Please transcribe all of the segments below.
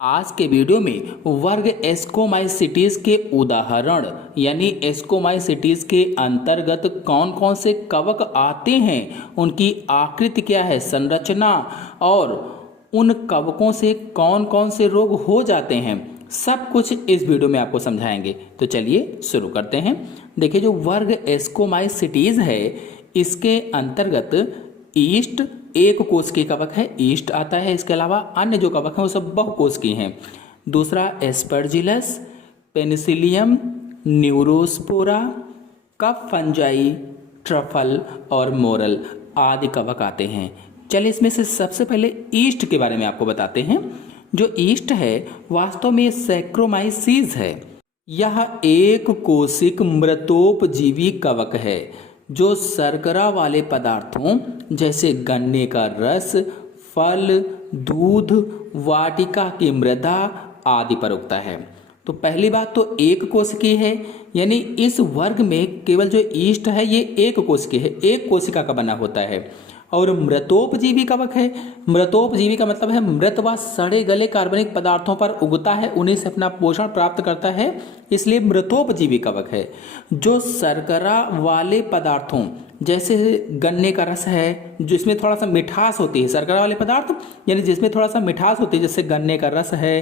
आज के वीडियो में वर्ग एस्कोमाइसिटीज के उदाहरण यानी एस्कोमाइसिटीज के अंतर्गत कौन कौन से कवक आते हैं, उनकी आकृति क्या है, संरचना और उन कवकों से कौन कौन से रोग हो जाते हैं, सब कुछ इस वीडियो में आपको समझाएंगे। तो चलिए शुरू करते हैं। देखिए, जो वर्ग एस्कोमाइसिटीज है इसके अंतर्गत ईस्ट एक कोशिकीय कवक है, ईस्ट आता है। इसके अलावा अन्य जो कवक हैं वो सब बहुकोशिकीय हैं। दूसरा एस्परजिलस, पेनिसिलियम, न्यूरोस्पोरा, कफ फंजाई, ट्रफल और मोरल आदि कवक आते हैं। चलिए इसमें से सबसे पहले ईस्ट के बारे में आपको बताते हैं। जो ईस्ट है वास्तव में सैक्रोमाइसीज है। यह एक कोशिक मृतोपजीवी कवक है जो शर्करा वाले पदार्थों जैसे गन्ने का रस, फल, दूध, वाटिका की मृदा आदि पर उगता है। तो पहली बात तो एक कोशिकीय है, यानी इस वर्ग में केवल जो ईस्ट है ये एक कोशिकीय है, एक कोशिका का बना होता है। और मृतोपजीवी कवक है। मृतोपजीवी का मतलब है मृत व सड़े गले कार्बनिक पदार्थों पर उगता है, उन्हीं से अपना पोषण प्राप्त करता है, इसलिए मृतोपजीवी कवक है। जो शर्करा वाले पदार्थों जैसे गन्ने का रस है जिसमें थोड़ा सा मिठास होती है, शर्करा वाले पदार्थ यानी जिसमें थोड़ा सा मिठास होती है, जैसे गन्ने का रस है,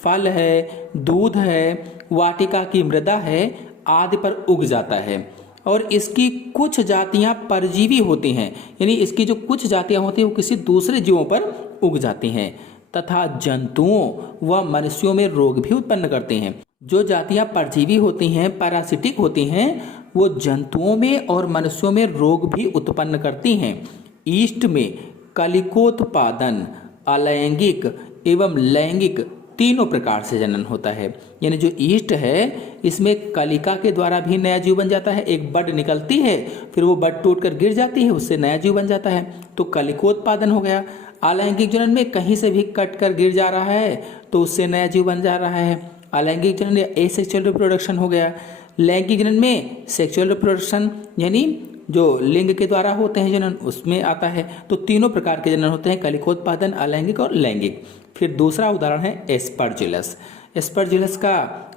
फल है, दूध है, वाटिका की मृदा है आदि पर उग जाता है। और इसकी कुछ जातियां परजीवी होती हैं, यानी इसकी जो कुछ जातियां होती हैं वो किसी दूसरे जीवों पर उग जाती हैं तथा जंतुओं व मनुष्यों में रोग भी उत्पन्न करते हैं। जो जातियां परजीवी होती हैं, पैरासिटिक होती हैं, वो जंतुओं में और मनुष्यों में रोग भी उत्पन्न करती हैं। ईस्ट में कलिकोत्पादन अलैंगिक एवं लैंगिक तीनों प्रकार से जनन होता है। यानी जो ईस्ट है इसमें कलिका के द्वारा भी नया जीव बन जाता है। एक बड निकलती है, फिर वो बड टूटकर गिर जाती है, उससे नया जीव बन जाता है, तो कलिकोत्पादन हो गया। अलैंगिक जनन में कहीं से भी कट कर गिर जा रहा है तो उससे नया जीव बन जा रहा है। अलैंगिक जनन एसेक्सुअल रिप्रोडक्शन हो गया। लैंगिक जनन में सेक्सुअल रिप्रोडक्शन यानी जो लिंग के द्वारा होते हैं जनन उसमें आता है। तो तीनों प्रकार के जनन होते हैं, कलिकोत्पादन, अलैंगिक और लैंगिक। फिर दूसरा उदाहरण है एस्परजिलस। एस्परजिलस का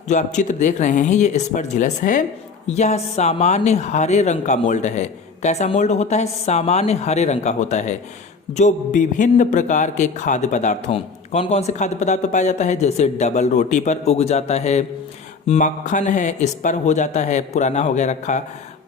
जो आप चित्र देख रहे हैं ये एस्परजिलस है। यह सामान्य हरे रंग का मोल्ड है। कैसा मोल्ड होता है? सामान्य हरे रंग का होता है, जो विभिन्न प्रकार के खाद्य पदार्थों, कौन कौन से खाद्य पदार्थ पर पाया जाता है, जैसे डबल रोटी पर उग जाता है, मक्खन है इस पर हो जाता है, पुराना हो गया रखा,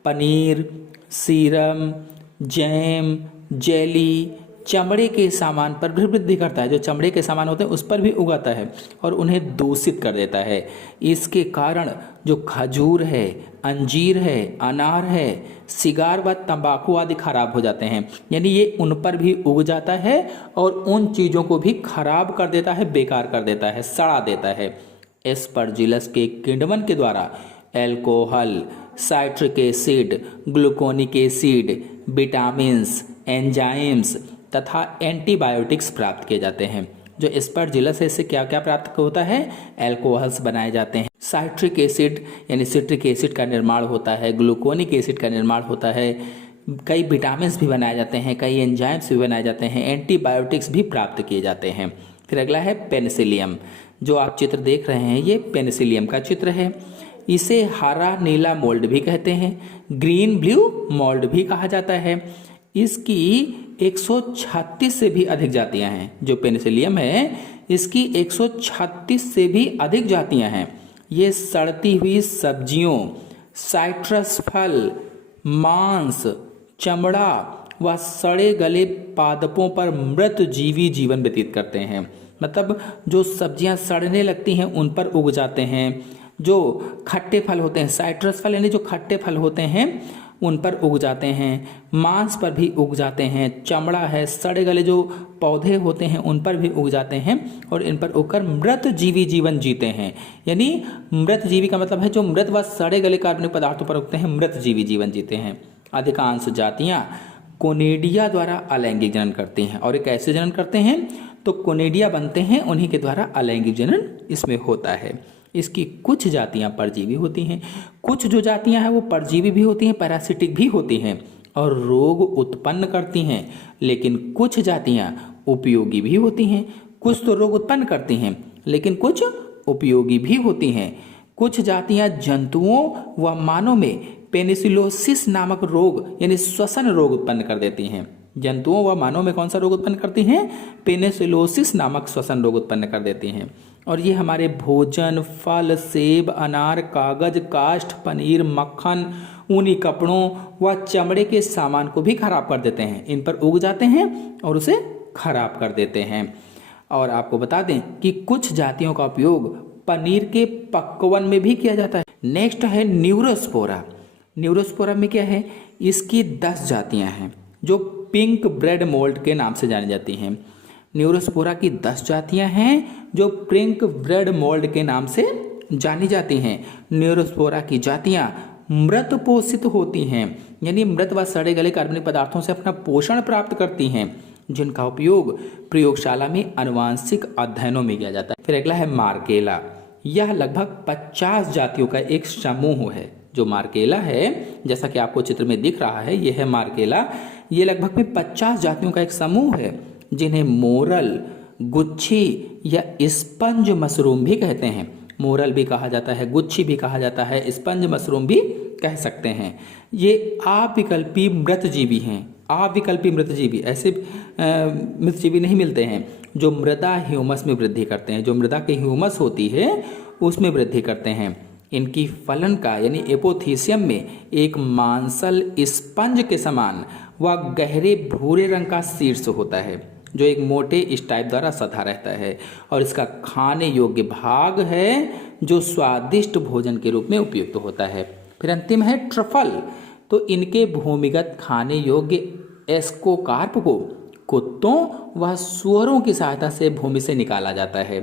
पनीर, सीरम, जैम, जेली, चमड़े के सामान पर भी वृद्धि करता है। जो चमड़े के सामान होते हैं उस पर भी उगाता है और उन्हें दूषित कर देता है। इसके कारण जो खजूर है, अंजीर है, अनार है, सिगार व तंबाकू आदि खराब हो जाते हैं। यानी ये उन पर भी उग जाता है और उन चीज़ों को भी खराब कर देता है, बेकार कर देता है, सड़ा देता है। एस्परजिलस के किण्वन के द्वारा alcohol, citric acid, gluconic acid, vitamins, enzymes तथा एंटीबायोटिक्स प्राप्त किए जाते हैं। जो एस्परजिलस है इससे क्या क्या प्राप्त होता है? एल्कोहल्स बनाए जाते हैं, साइट्रिक एसिड यानी सिट्रिक एसिड का निर्माण होता है, ग्लूकोनिक एसिड का निर्माण होता है, कई विटामिन्स भी बनाए जाते हैं, कई एंजाइम्स भी बनाए जाते हैं, एंटीबायोटिक्स भी प्राप्त किए जाते हैं। फिर अगला है पेनिसिलियम। जो आप चित्र देख रहे हैं ये पेनिसिलियम का चित्र है। इसे हरा नीला मोल्ड भी कहते हैं, ग्रीन ब्लू मोल्ड भी कहा जाता है। इसकी 136 से भी अधिक जातियां हैं। जो पेनिसिलियम है इसकी 136 से भी अधिक जातियां हैं। ये सड़ती हुई सब्जियों, साइट्रस फल, मांस, चमड़ा व सड़े गले पादपों पर मृत जीवी जीवन व्यतीत करते हैं। मतलब जो सब्जियां सड़ने लगती हैं उन पर उग जाते हैं। जो खट्टे फल होते हैं, साइट्रस फल यानी जो खट्टे फल होते हैं उन पर उग जाते हैं, मांस पर भी उग जाते हैं, चमड़ा है, सड़े गले जो पौधे होते हैं उन पर भी उग जाते हैं और इन पर उगकर मृत जीवी जीवन जीते हैं। यानी मृत जीवी का मतलब है जो मृत व सड़े गले कार्बनिक पदार्थों पर उगते हैं, मृत जीवी जीवन जीते हैं। अधिकांश जातियां कोनेडिया द्वारा अलैंगिक जनन करती हैं। और ये कैसे जनन करते हैं? तो कोनेडिया बनते हैं, उन्हीं के द्वारा अलैंगिक जनन इसमें होता है। इसकी कुछ जातियां परजीवी होती हैं, कुछ जो जातियां हैं वो परजीवी भी होती हैं, पैरासिटिक भी होती हैं और रोग उत्पन्न करती हैं। लेकिन कुछ जातियां उपयोगी भी होती हैं, कुछ तो रोग उत्पन्न करती हैं लेकिन कुछ उपयोगी भी होती हैं। कुछ जातियां जंतुओं व मानव में पेनिसिलोसिस नामक रोग यानी श्वसन रोग उत्पन्न कर देती हैं। जंतुओं व मानव में कौन सा रोग उत्पन्न करती हैं? पेनिसिलोसिस नामक श्वसन रोग उत्पन्न कर देती हैं। और ये हमारे भोजन, फल, सेब, अनार, कागज, काष्ठ, पनीर, मक्खन, ऊनी कपड़ों व चमड़े के सामान को भी खराब कर देते हैं। इन पर उग जाते हैं और उसे खराब कर देते हैं। और आपको बता दें कि कुछ जातियों का उपयोग पनीर के पकवन में भी किया जाता है। नेक्स्ट है न्यूरोस्पोरा। न्यूरोस्पोरा में क्या है? इसकी 10 जातियां हैं जो पिंक ब्रेड मोल्ड के नाम से जानी जाती हैं। न्यूरोस्पोरा की 10 जातियां हैं जो पिंक ब्रेड मोल्ड के नाम से जानी जाती हैं। न्यूरोस्पोरा की जातियां मृत पोषित होती हैं, यानी मृत व सड़े गले कार्बनिक पदार्थों से अपना पोषण प्राप्त करती हैं, जिनका उपयोग प्रयोगशाला में आनुवांशिक अध्ययनों में किया जाता है। फिर अगला है मार्केला। यह लगभग 50 जातियों का एक समूह है। जो मार्केला है, जैसा कि आपको चित्र में दिख रहा है, यह है मार्केला। ये लगभग में 50 जातियों का एक समूह है, जिन्हें मोरल, गुच्छी या स्पंज मशरूम भी कहते हैं। मोरल भी कहा जाता है, गुच्छी भी कहा जाता है, स्पंज मशरूम भी कह सकते हैं। ये अविकल्पी मृतजीवी हैं। अविकल्पी मृतजीवी, ऐसे मृतजीवी नहीं मिलते हैं जो मृदा ह्यूमस में वृद्धि करते हैं। जो मृदा की ह्यूमस होती है उसमें वृद्धि करते हैं। इनकी फलन का यानी एपोथीसियम में एक मांसल स्पंज के समान व गहरे भूरे रंग का शीर्ष होता है, जो एक मोटे स्टाइप द्वारा सधा रहता है। और इसका खाने योग्य भाग है जो स्वादिष्ट भोजन के रूप में उपयुक्त होता है। फिर अंतिम है ट्रफल। तो इनके भूमिगत खाने योग्य एस्कोकार्प को कुत्तों व सुअरों की सहायता से भूमि से निकाला जाता है।